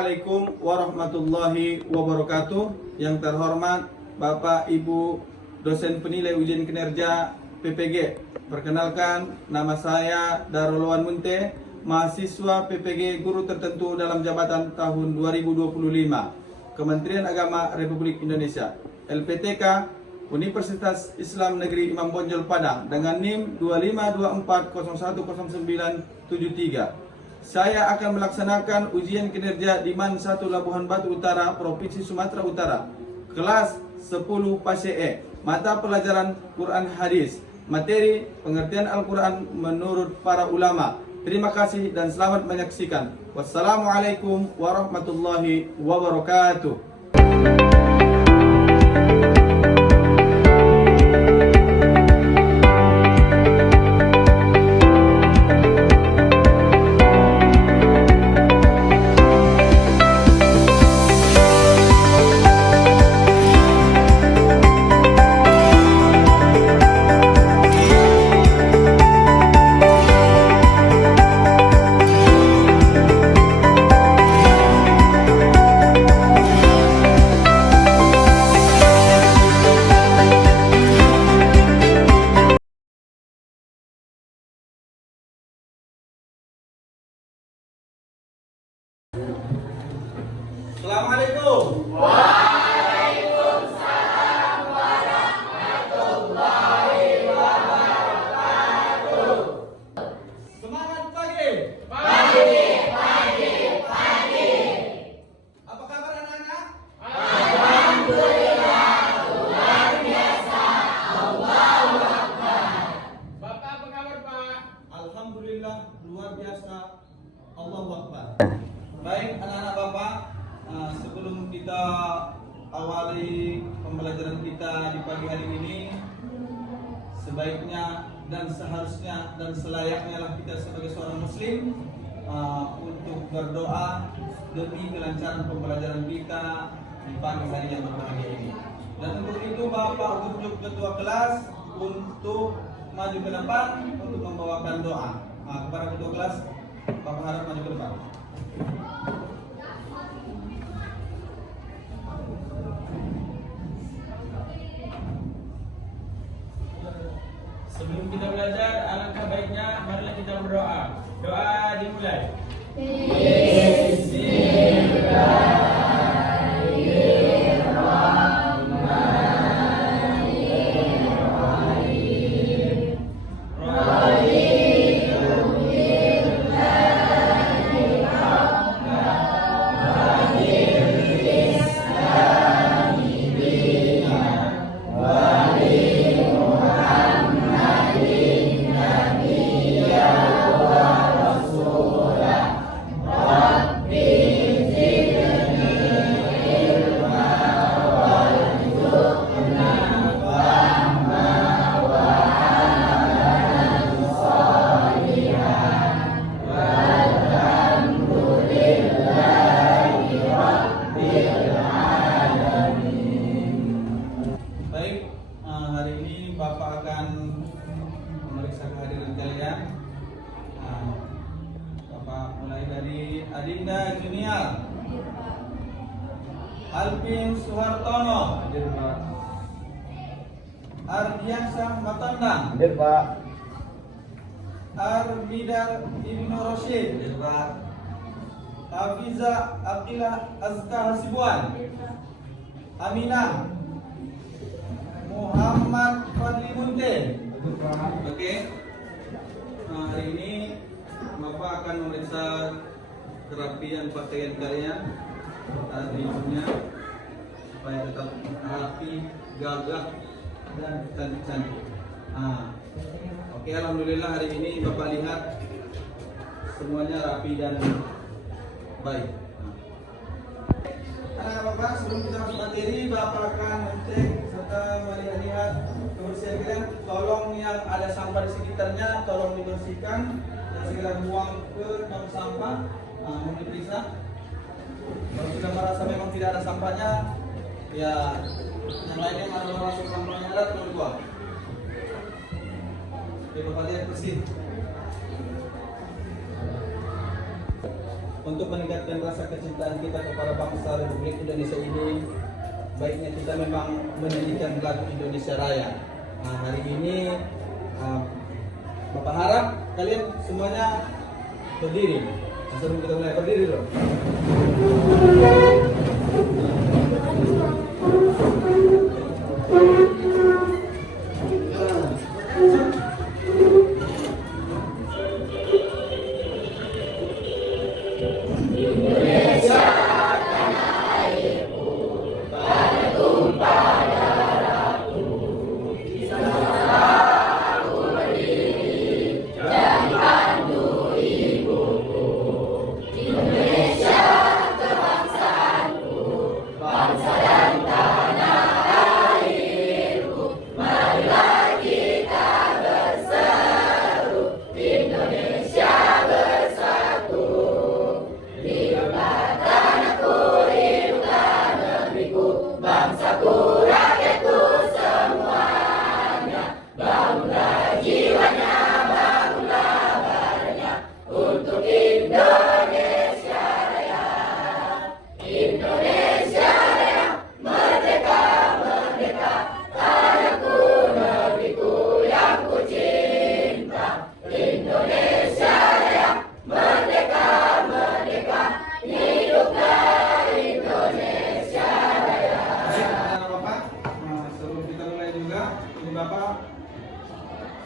Assalamualaikum warahmatullahi wabarakatuh. Yang terhormat Bapak Ibu dosen penilai ujian kinerja PPG. Perkenalkan, nama saya Darulwan Munte, mahasiswa PPG guru tertentu dalam jabatan tahun 2025, Kementerian Agama Republik Indonesia, LPTK Universitas Islam Negeri Imam Bonjol Padang dengan NIM 25240100973. Saya akan melaksanakan ujian kinerja di MAN 1 Labuhan Batu Utara, Provinsi Sumatera Utara, kelas 10 PASE, mata pelajaran Quran Hadis, materi pengertian Al-Quran menurut para ulama. Terima kasih dan selamat menyaksikan. Wassalamualaikum warahmatullahi wabarakatuh. Assalamualaikum. Waalaikumsalam warahmatullahi wabarakatuh. Semangat pagi. Pagi. Apa kabar anak-anak? Alhamdulillah, luar biasa. Allahu Akbar. Bapak apa kabar Pak? Alhamdulillah luar biasa. Allahu Akbar. Baik anak-anak Bapak, sebelum kita awali pembelajaran kita di pagi hari ini, sebaiknya dan seharusnya dan selayaknya lah kita sebagai seorang muslim untuk berdoa demi kelancaran pembelajaran kita di pagi hari yang berbahagia ini. Dan untuk itu Bapak unjuk ketua kelas untuk maju ke depan untuk membawakan doa. Kepada ketua kelas, Bapak harap maju ke depan. Sebelum kita belajar, alangkah baiknya marilah kita berdoa. Doa dimulai. Baik, hari ini Bapak akan memeriksa kehadiran kalian. Bapak mulai dari Adinda Junior, Alvin Suhartono, Hadir Pak. Ardiansyah Matandang, Hadir Pak. Arbidar Ibnu Rosyid, Hadir Pak. Hafiza Aqilah Azka Hasibuan, Aminah Muhammad Fadli Munte. Hadir Pak. Oke. Hari ini Bapak akan memeriksa kerapian pakaian kalian saat hidupnya supaya tetap rapi, gagah dan cantik-cantik. Oke, alhamdulillah hari ini Bapak lihat semuanya rapi dan baik. Anak Bapak, sebelum kita masuk materi, Bapak akan mengecek serta melihat kebersihan kalian. Tolong yang ada sampah di sekitarnya, tolong dibersihkan dan segera buang ke tong sampah. Mau diperiksa. Kalau sudah merasa memang tidak ada sampahnya, ya yang lainnya mana masuk sampahnya ada, tolong dibuang. Oke, Bapak lihat bersih. untuk meningkatkan rasa kecintaan kita kepada bangsa Republik Indonesia ini, baiknya kita memang menyanyikan lagu Indonesia Raya. Nah, hari ini Bapak harap kalian semuanya berdiri. Sebelum kita mulai, berdiri dong.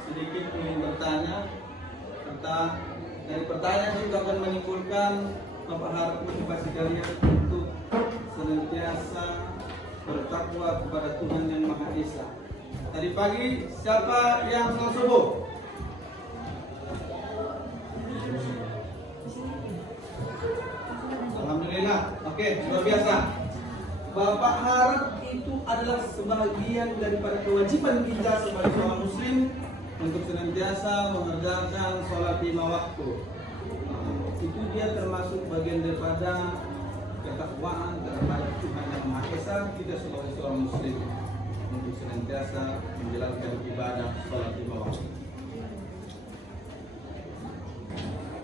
Sedikit ingin bertanya tentang dari pertanyaan juga akan menimbulkan Bapak harap motivasi kalian untuk senantiasa bertakwa kepada Tuhan yang Maha Esa. Tadi pagi siapa yang salat subuh? Alhamdulillah. Oke, luar biasa. Bapak harap itu adalah sebagian daripada kewajiban kita sebagai seorang muslim untuk senantiasa mengerjakan sholat 5 waktu. Itu dia termasuk bagian daripada ketakwaan kepada Tuhan yang Maha Esa kita sebagai seorang muslim untuk senantiasa menjalankan ibadah sholat 5 waktu.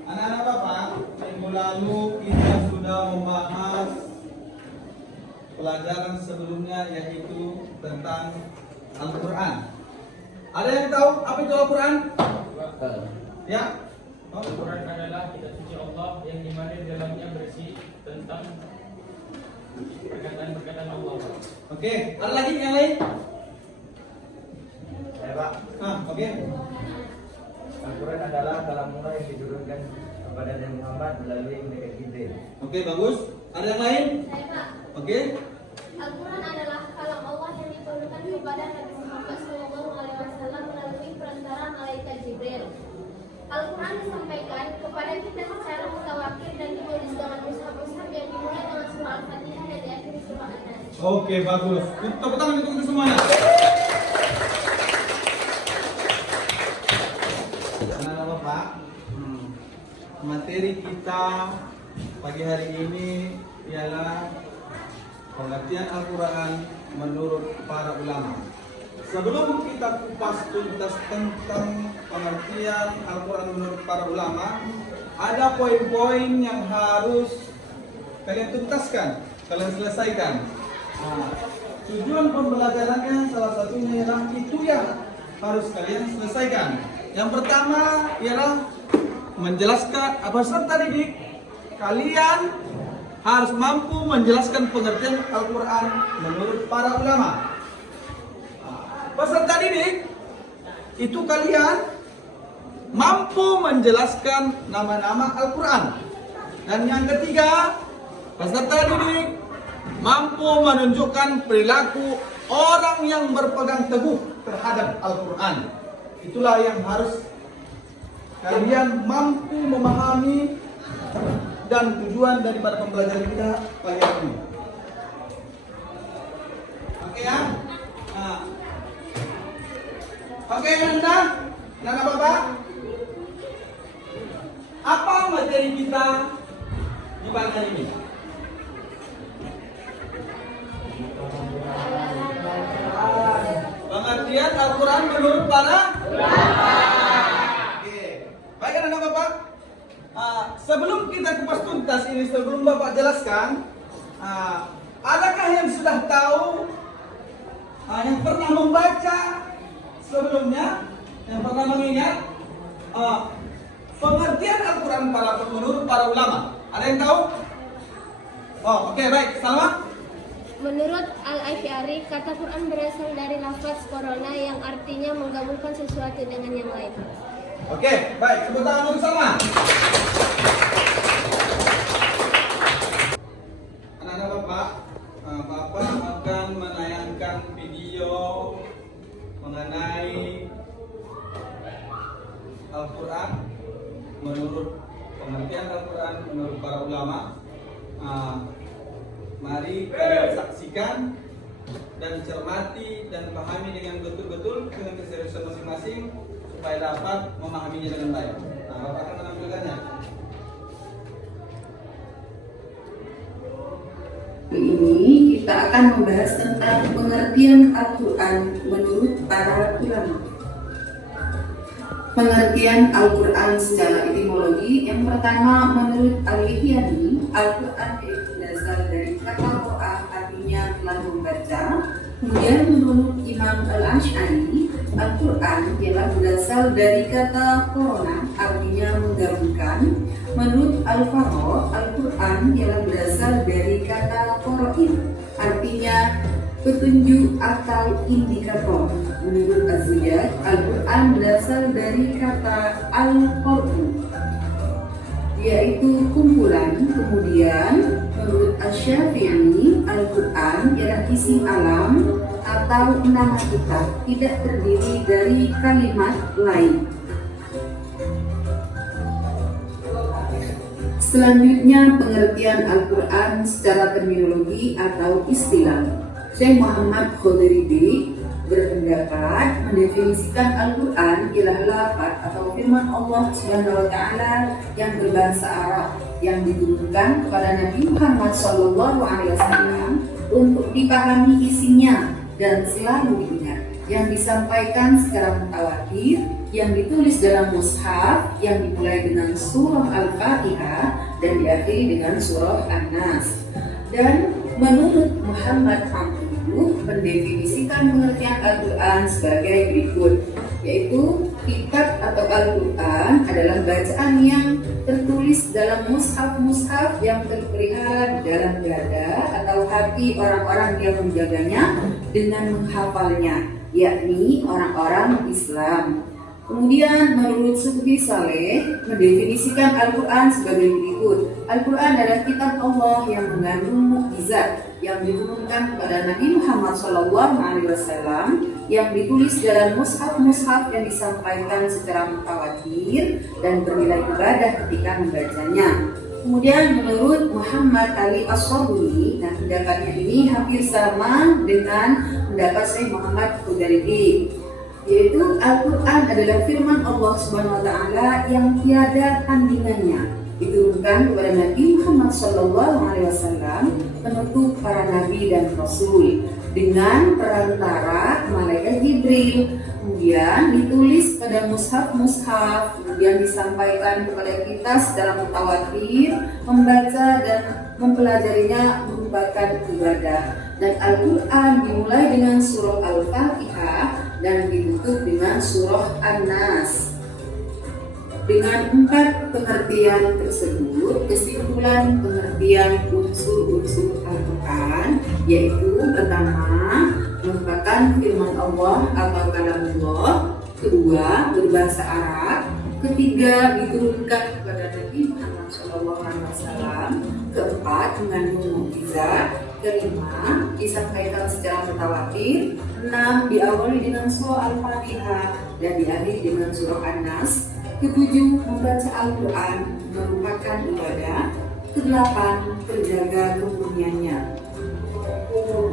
Anak-anak Bapak, minggu lalu kita sudah membahas pelajaran sebelumnya yaitu tentang Al-Quran. Ada yang tahu apa itu Al-Quran? Ya? Al-Quran adalah kitab suci Allah yang dimana di dalamnya berisi tentang perkataan-perkataan Allah. Oke, ada lagi yang lain? Ya Pak, Oke. Al-Quran adalah kalam Allah yang diturunkan kepada Nabi Muhammad melalui malaikat Jibril. Oke, bagus. Ada yang lain? Saya Pak, Oke. Al-Quran adalah kalam Allah yang diturunkan kepada Nabi Muhammad SAW melalui perantara malaikat Jibril. Al-Quran disampaikan kepada kita secara mutawatir dan ditulis dengan mushaf-mushaf yang dimulai dengan surah Al-Fatihah dan diakhiri surah An-Nas. Oke, bagus. Tepuk tangan untuk itu semuanya. Anak-anak Bapak, materi kita pagi hari ini ialah pengertian Al-Quran menurut para ulama. Sebelum kita kupas tuntas tentang pengertian Al-Quran menurut para ulama, ada poin-poin yang harus kalian tuntaskan, kalian selesaikan. Tujuan pembelajarannya salah satunya ialah itu yang harus kalian selesaikan. Yang pertama ialah menjelaskan peserta didik kalian harus mampu menjelaskan pengertian Al-Quran menurut para ulama. Peserta didik itu kalian mampu menjelaskan nama-nama Al-Quran. Dan yang ketiga, peserta didik mampu menunjukkan perilaku orang yang berpegang teguh terhadap Al-Quran. Itulah yang harus kalian mampu memahami dan tujuan daripada pembelajaran kita pagi hari ini. Oke ya? Oke Nanda, Nanda Bapak, apa materi kita di pagi hari ini? Pengertian Al-Quran menurut para ulama. Oke, baik Nanda Bapak. Sebelum kita kupas tuntas ini, sebelum Bapak jelaskan, adakah yang sudah tahu, yang pernah membaca sebelumnya, yang pernah mengingat pengertian Al-Quran menurut para ulama? Ada yang tahu? Oh, oke, baik. Salma? Menurut Al-Asy'ari, kata Quran berasal dari lafaz corona yang artinya menggabungkan sesuatu dengan yang lain. Oke, baik. Tepuk tangan untuk Salma. Anak-anak Bapak, Bapak akan menayangkan video mengenai Al-Quran menurut pengertian Al-Quran menurut para ulama. Mari kalian saksikan dan cermati dan pahami dengan betul-betul dengan keseriusan masing-masing supaya dapat memahaminya dengan baik. Bapak akan menampilkannya. Ini kita akan membahas tentang pengertian Al-Quran menurut para ulama. Pengertian Al-Quran secara etimologi, yang pertama menurut Al-Lihyani, Al-Quran itu berasal dari kata Qur'an, artinya telah membaca. Kemudian menurut Imam Al-Asy'ari, Al-Quran ialah berasal dari kata korona, artinya menggabungkan. Menurut Al-Faro, Al-Quran ialah berasal dari kata qoro'in, artinya petunjuk atau indikator. Menurut Az-Zujaj, Al-Quran berasal dari kata Al-Qur'an, yaitu kumpulan. Kemudian menurut Asy-Syafi'i, Al-Quran ialah isim alam atau nama kita, tidak terdiri dari kalimat lain. Selanjutnya pengertian Al-Quran secara terminologi atau istilah. Syekh Muhammad Khodiribi berpendapat mendefinisikan Al-Quran ialah lafaz atau firman Allah Subhanahu wa taala yang berbahasa Arab yang diturunkan kepada Nabi Muhammad SAW untuk dipahami isinya dan selalu diingat, yang disampaikan secara mutawatir, yang ditulis dalam mushaf, yang dimulai dengan surah Al-Fatihah dan diakhiri dengan surah An-Nas. Dan menurut Muhammad Abduh mendefinisikan pengertian Al-Quran sebagai berikut, yaitu kitab atau Al-Quran adalah bacaan yang tertulis dalam mushaf-mushaf yang terpelihara di dalam dada atau hati orang-orang yang menjaganya dengan menghafalnya, yakni orang-orang Islam. Kemudian menurut Sufi Saleh mendefinisikan Al-Quran sebagai berikut. Al-Quran adalah kitab Allah yang mengandung mukjizat yang diturunkan kepada Nabi Muhammad SAW, yang ditulis dalam mushaf-mushaf yang disampaikan secara mutawatir dan bernilai ibadah ketika membacanya. Kemudian menurut Muhammad Ali As-Sabuni, nah pendapatnya ini hampir sama dengan pendapat Syekh Muhammad Khodiribi, yaitu Al-Quran adalah firman Allah Subhanahu wa taala yang tiada tandingannya, diturunkan kepada Nabi Muhammad SAW, penutup para nabi dan rasul, dengan perantara malaikat Jibril. Kemudian ditulis pada mushaf-mushaf, kemudian disampaikan kepada kita secara mutawatir, membaca dan mempelajarinya merupakan ibadah. Dan Al-Quran dimulai dengan surah Al-Fatihah dan ditutup dengan surah An-Nas. Dengan 4 pengertian tersebut, kesimpulan pengertian unsur-unsur Al-Quran yaitu: pertama, merupakan firman Allah atau kalamullah; kedua, berbahasa Arab; ketiga, diturunkan kepada Nabi Muhammad SAW; keempat, mengandung mukjizat; kelima, disampaikan secara mutawatir; 6, diawali dengan surah Al-Fatihah dan diakhiri dengan surah An-Nas; ketujuh, membaca Al-Quran merupakan ibadah; kedelapan, terjaga kemurniannya.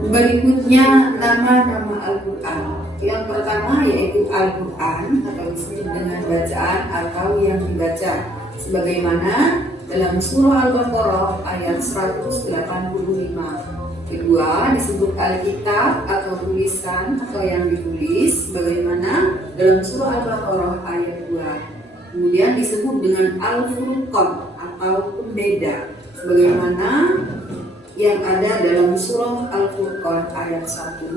Berikutnya nama-nama Al-Quran. Yang pertama yaitu Al-Quran atau disebut dengan bacaan atau yang dibaca, sebagaimana dalam surah Al-Baqarah ayat 185. Kedua disebut Alkitab atau tulisan atau yang ditulis, sebagaimana dalam surah Al-Baqarah ayat 2. kemudian disebut dengan Al-Furqan atau pembeda, sebagaimana yang ada dalam surah Al-Furqan ayat 1.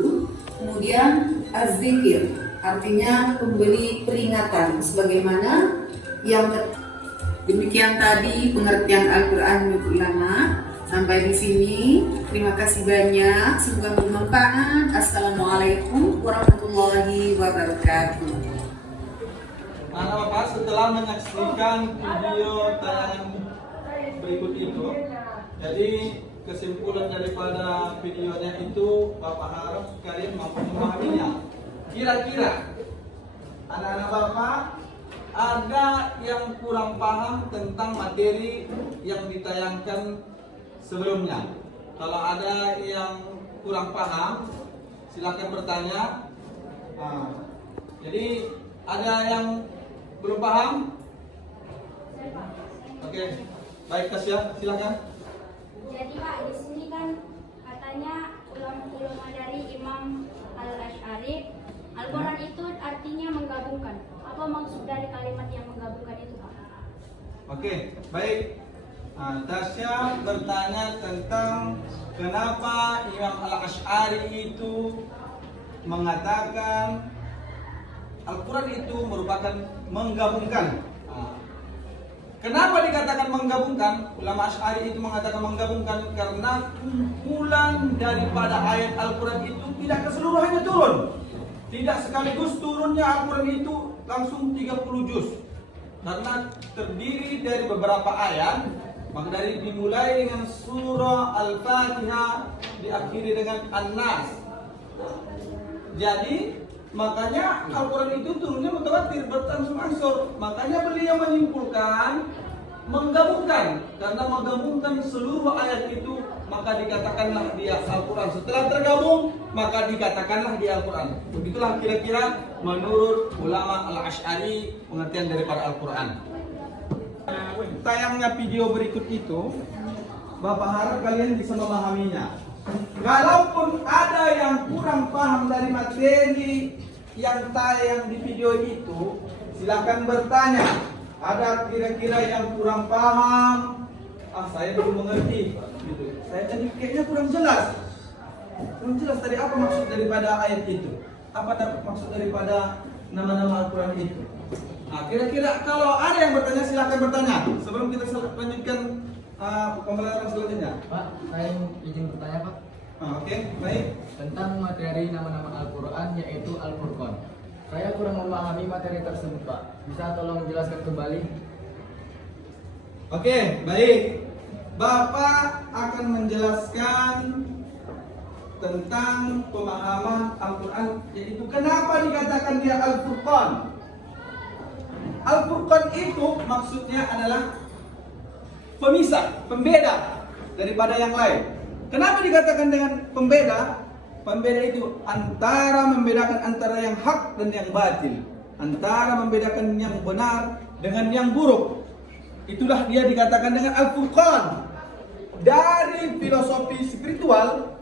Kemudian Az-Zikir artinya pemberi peringatan, sebagaimana yang demikian tadi pengertian Al-Quran menurut ulama. Sampai di sini, terima kasih banyak, semoga bermanfaat. Assalamualaikum warahmatullahi wabarakatuh. Anak Bapak, setelah menyaksikan video tayangan berikut itu, jadi kesimpulan daripada videonya itu Bapak harap kalian mampu memahaminya. Kira-kira anak-anak Bapak ada yang kurang paham tentang materi yang ditayangkan sebelumnya? Kalau ada yang kurang paham, silakan bertanya. Jadi ada yang belum paham? Oke, baik Tasya, silakan. Jadi Pak, di sini kan katanya ulama-ulama dari Imam Al-Asy'ari, Al-Quran itu artinya menggabungkan. Apa maksud dari kalimat yang menggabungkan itu Pak? Oke, baik. Tasya bertanya tentang kenapa Imam Al-Asy'ari itu mengatakan Al-Quran itu merupakan menggabungkan. Kenapa dikatakan menggabungkan? Ulama Asy'ari itu mengatakan menggabungkan karena kumpulan daripada ayat Al-Quran itu tidak keseluruhannya turun. Tidak sekaligus turunnya Al-Quran itu langsung 30 juz. Karena terdiri dari beberapa ayat, maka dari dimulai dengan surah Al-Fatihah, diakhiri dengan An-Nas. Jadi makanya Al-Quran itu turunnya mutawatir, beransur-ansur. Makanya beliau menyimpulkan menggabungkan, karena menggabungkan seluruh ayat itu maka dikatakanlah dia Al-Quran. Setelah tergabung maka dikatakanlah dia Al-Quran. Begitulah kira-kira menurut ulama Al-Asy'ari pengertian daripada Al-Quran. Tayangnya video berikut itu, Bapak harap kalian bisa memahaminya. Kalaupun ada yang kurang paham dari materi yang tayang di video itu, silakan bertanya. Ada kira-kira yang kurang paham, saya belum mengerti, gitu. Saya tadi kayaknya kurang jelas. Kurang jelas tadi apa maksud daripada ayat itu? Apa maksud daripada nama-nama Al-Quran itu? Kira-kira kalau ada yang bertanya, silakan bertanya. Sebelum kita lanjutkan pembelajaran selanjutnya. Pak, saya izin bertanya Pak. Oke, baik. Tentang materi nama-nama Al-Quran yaitu Al-Furqan. Saya kurang memahami materi tersebut Pak. Bisa tolong jelaskan kembali? Oke, baik. Bapak akan menjelaskan tentang pemahaman Al-Quran, yaitu kenapa dikatakan dia Al-Furqan. Al-Furqan itu maksudnya adalah pemisah, pembeda daripada yang lain. Kenapa dikatakan dengan pembeda? Pembeda itu antara membedakan antara yang hak dan yang batil, antara membedakan yang benar dengan yang buruk. Itulah dia dikatakan dengan Al-Furqan. Dari filosofi spiritual,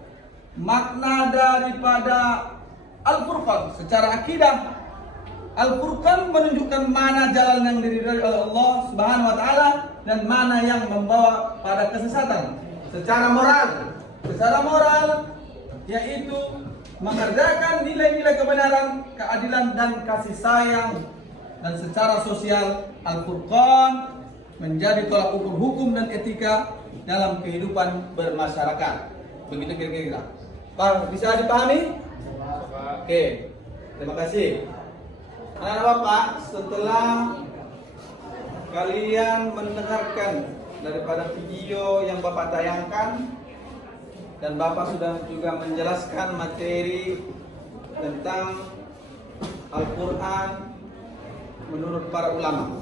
makna daripada Al-Furqan secara akidah, Al-Furqan menunjukkan mana jalan yang diridhai oleh Allah Subhanahu wa taala dan mana yang membawa pada kesesatan. Secara moral yaitu mengerjakan nilai-nilai kebenaran, keadilan dan kasih sayang. Dan secara sosial, Al-Furqan menjadi tolak ukur hukum dan etika dalam kehidupan bermasyarakat. Begitu kira-kira. Pak, bisa dipahami? Oke, terima kasih. Anak-anak Bapak, setelah kalian mendengarkan daripada video yang Bapak tayangkan, dan Bapak sudah juga menjelaskan materi tentang Al-Quran menurut para ulama.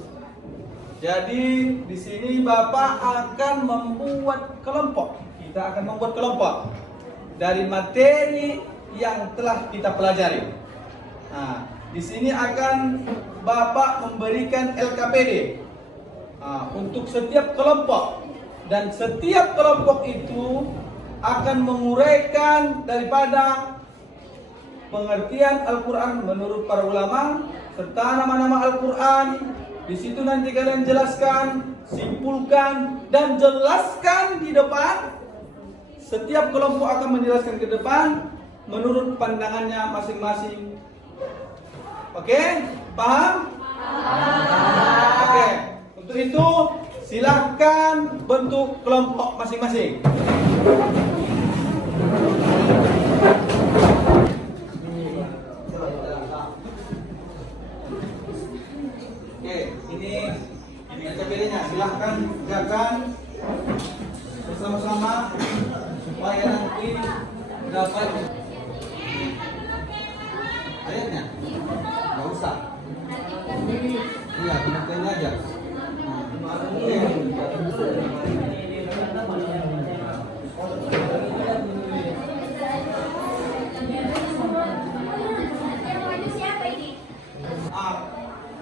Jadi di sini Bapak akan membuat kelompok. Kita akan membuat kelompok dari materi yang telah kita pelajari. Nah, di sini akan Bapak memberikan LKPD untuk setiap kelompok, dan setiap kelompok itu akan menguraikan daripada pengertian Al-Quran menurut para ulama serta nama-nama Al-Quran Di situ nanti kalian jelaskan, simpulkan, dan jelaskan di depan. Setiap kelompok akan menjelaskan ke depan menurut pandangannya masing-masing. Oke? Paham? Oke. Untuk itu silahkan bentuk kelompok masing-masing. Oke, ini aja bedanya. Silahkan kerjakan bersama-sama supaya nanti dapat ayatnya. Nggak usah. Iya, pengertiannya aja.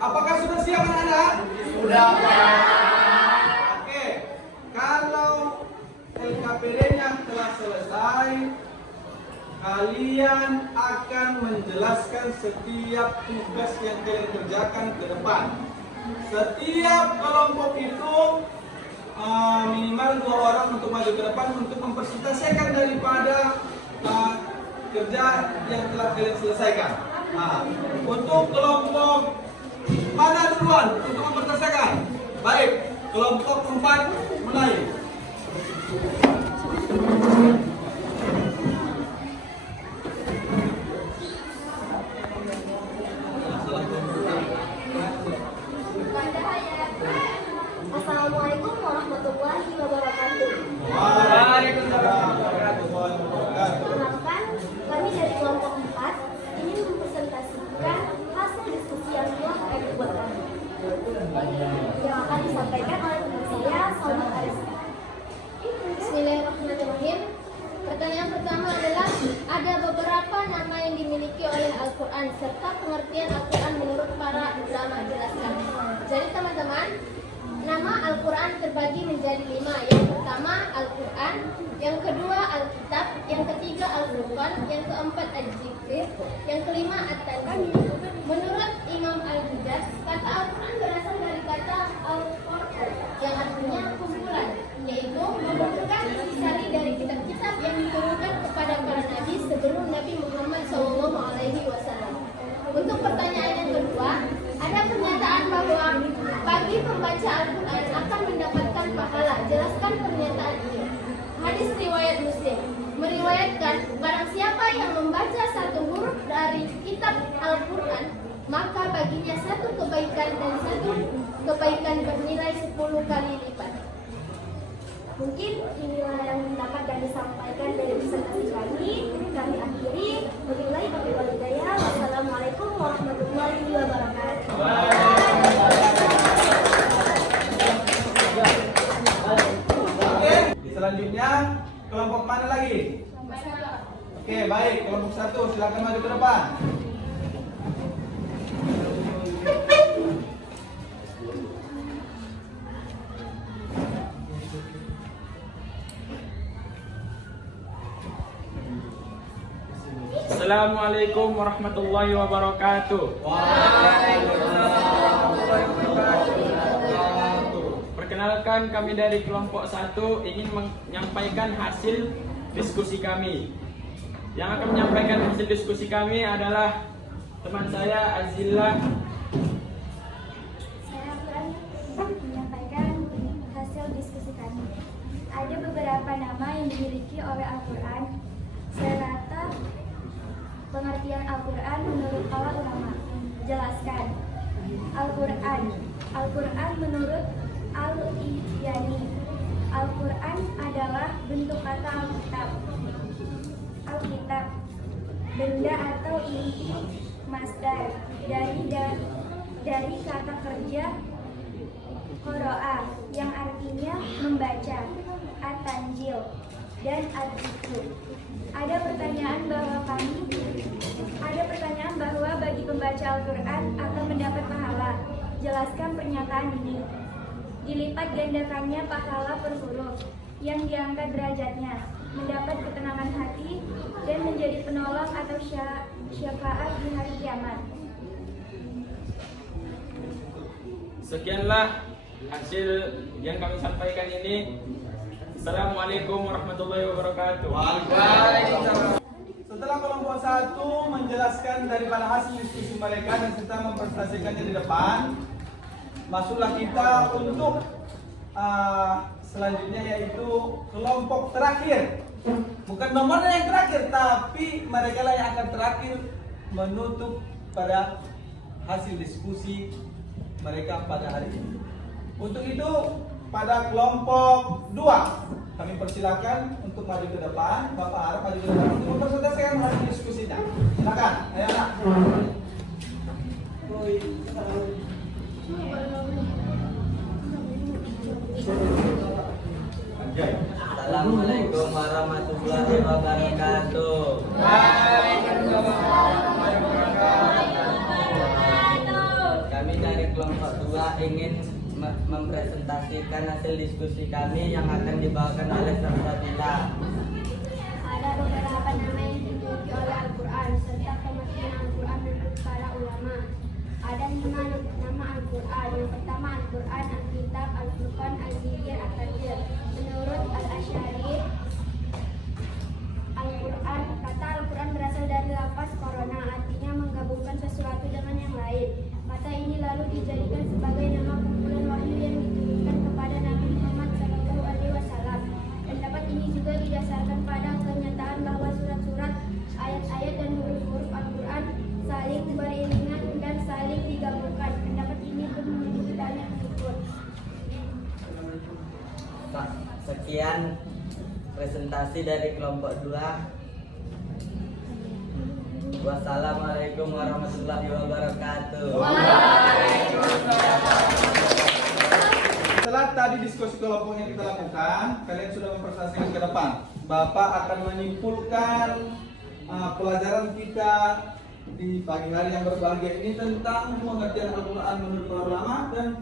Apakah sudah siap anak-anak? Sudah. Oke. Kalau LKPD-nya telah selesai, kalian akan menjelaskan setiap tugas yang kalian kerjakan ke depan. Setiap kelompok itu minimal 2 orang untuk maju ke depan untuk mempresentasikan daripada kerja yang telah kalian selesaikan. Nah, untuk kelompok mana duluan untuk mempresentasikan? Baik, kelompok 4 mulai. Assalamualaikum warahmatullahi wabarakatuh. Waalaikumsalam warahmatullahi wabarakatuh. Perkenalkan, kami dari kelompok 4 ingin mempresentasikan hasil diskusi yang telah kami buat kami, yang akan disampaikan oleh teman saya, Salma Ariska. Bismillahirrahmanirrahim. Pertanyaan pertama adalah, ada beberapa nama yang dimiliki oleh Al-Quran serta pengertian Al-Quran menurut para ulama. Jelaskan. Jadi teman-teman, nama Al-Quran terbagi menjadi 5. Yang pertama Al-Quran, yang kedua Alkitab, yang ketiga Al-Furqan, yang keempat Al-Jibril, yang kelima At-Tanzil. Menurut Imam Al-Hujjaj, kata Al-Quran berasal dari kata Al-Qur'an yang artinya kumpulan, yaitu merupakan intisari dari kitab-kitab yang diturunkan kepada para nabi sebelum Nabi Muhammad SAW. Untuk pertanyaan yang kedua, ada pernyataan bahwa bagi pembaca Al-Quran akan mendapatkan pahala. Jelaskan pernyataan ini. Hadis riwayat Muslim meriwayatkan, barang siapa yang membaca satu huruf dari kitab Al-Quran, maka baginya satu kebaikan dan satu kebaikan bernilai 10 kali lipat. Mungkin inilah yang dapat kami sampaikan dari presentasi kami. Kami akhiri. Wabillahi taufiq wal hidayah. Wassalamualaikum warahmatullahi wabarakatuh. Oke, selanjutnya kelompok mana lagi? Oke, baik. Kelompok 1 silakan maju ke depan. Assalamualaikum warahmatullahi wabarakatuh. Perkenalkan, kami dari kelompok 1 ingin menyampaikan hasil diskusi kami. Yang akan menyampaikan hasil diskusi kami adalah teman saya Azillah. Saya akan menyampaikan hasil diskusi kami. Ada beberapa nama yang dimiliki oleh Al-Quran serta pengertian Al-Quran menurut para ulama. Jelaskan. Al-Quran menurut Al-Ijani. Al-Quran adalah bentuk kata Alkitab. Alkitab, benda atau inti masdar dari kata kerja qoro'a yang artinya membaca, at-tanzil dan ad-dzikr. Ada pertanyaan bahwa bagi pembaca Al-Quran akan mendapat pahala. Jelaskan pernyataan ini. Dilipat gandakannya pahala per huruf yang diangkat derajatnya, mendapat ketenangan hati dan menjadi penolong atau syafaat di hari kiamat. Sekianlah hasil yang kami sampaikan ini. Assalamualaikum warahmatullahi wabarakatuh. Waalaikumsalam. Setelah kelompok 1 menjelaskan daripada hasil diskusi mereka dan serta mempresentasikannya di depan, masuklah kita untuk selanjutnya, yaitu kelompok terakhir. Bukan nomornya yang terakhir, tapi mereka lah yang akan terakhir menutup pada hasil diskusi mereka pada hari ini. Untuk itu, pada kelompok 2 kami persilakan untuk maju ke depan. Bapak harap maju ke depan untuk mempresentasikan hasil diskusinya. Silakan, ayo nak. Assalamualaikum warahmatullahi wabarakatuh. Kami dari kelompok 2 ingin mempresentasikan hasil diskusi kami yang akan dibawakan oleh Sabila. Ada beberapa nama yang ditunjuk oleh Al-Quran serta pemahaman Al-Quran menurut para ulama. Ada 5 nama Al-Quran. Yang pertama Al-Quran, Al-Kitab, Al-Furqan, Al-Zikr, At-Tajir. Menurut Al-Asy'ari, Al-Quran, kata Al-Quran berasal dari lafaz korona, artinya menggabungkan sesuatu dengan yang lain. Kata ini lalu dijadikan sebagai nama kumpulan wahyu yang diturunkan kepada Nabi Muhammad SAW. Pendapat ini juga didasarkan pada kenyataan bahwa surat-surat, ayat-ayat dan huruf-huruf Al-Quran saling beriringan dan saling digabungkan. Pendapat ini pun memiliki banyak berikut. Sekian presentasi dari kelompok 2. Wassalamualaikum warahmatullahi wabarakatuh. Setelah tadi diskusi kelompok yang kita lakukan, kalian sudah mempresentasikan ke depan. Bapak akan menyimpulkan pelajaran kita di pagi hari yang berbahagia ini tentang pengertian Al-Quran menurut para ulama dan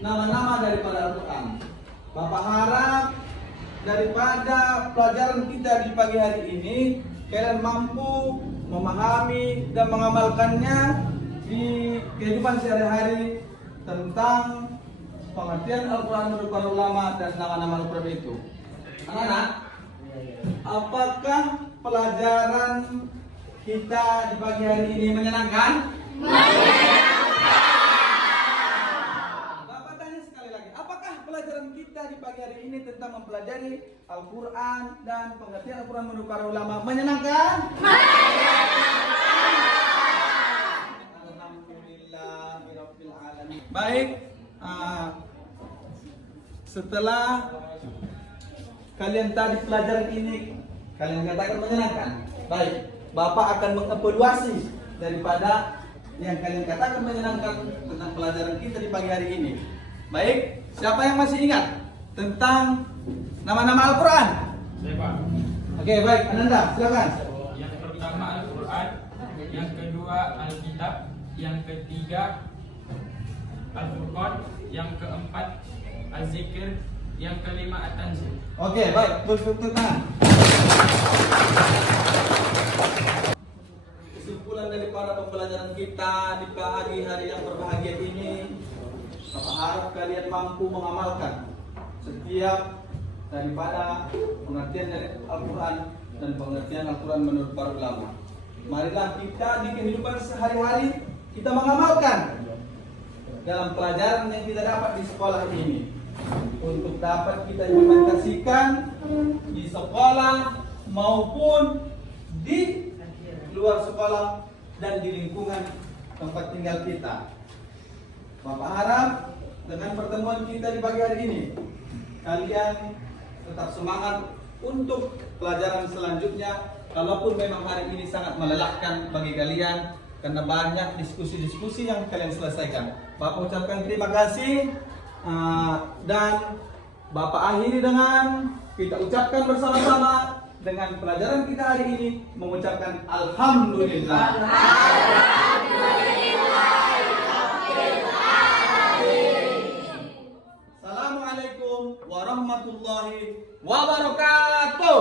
nama-nama daripada Al-Quran. Bapak harap daripada pelajaran kita di pagi hari ini, kalian mampu memahami dan mengamalkannya di kehidupan sehari-hari tentang pengertian Al-Quran menurut para ulama dan nama-nama Al-Quran itu. Anak-anak, apakah pelajaran kita di pagi hari ini menyenangkan? Bapak tanya sekali lagi, apakah pelajaran kita di pagi hari ini tentang mempelajari Al-Quran dan pengertian Al-Quran menurut para ulama menyenangkan? Alhamdulillahirabbil alamin. Baik, setelah kalian tadi pelajaran ini kalian katakan menyenangkan, baik, Bapak akan mengevaluasi daripada yang kalian katakan menyenangkan tentang pelajaran kita di pagi hari ini. Baik, siapa yang masih ingat tentang nama-nama Al-Quran? Saya, Pak. Oke, baik, Ananda, silakan. Yang pertama Al-Quran, yang kedua Alkitab, yang ketiga Al-Furqan, yang keempat Al-Zikr, yang kelima At-Tanzil. Oke, baik, bertepuk tangan. Kesimpulan daripada pembelajaran kita di pagi hari yang berbahagia ini, Bapak harap kalian mampu mengamalkan setiap daripada pengertian dari Al-Quran dan pengertian Al-Quran menurut para ulama. Marilah kita di kehidupan sehari-hari kita mengamalkan dalam pelajaran yang kita dapat di sekolah ini untuk dapat kita implementasikan di sekolah maupun di luar sekolah dan di lingkungan tempat tinggal kita. Bapak harap dengan pertemuan kita di pagi hari ini kalian tetap semangat untuk pelajaran selanjutnya, kalaupun memang hari ini sangat melelahkan bagi kalian karena banyak diskusi-diskusi yang kalian selesaikan. Bapak ucapkan terima kasih dan Bapak akhiri dengan kita ucapkan bersama-sama dengan pelajaran kita hari ini mengucapkan Alhamdulillah. Assalamualaikum warahmatullahi wabarakatuh.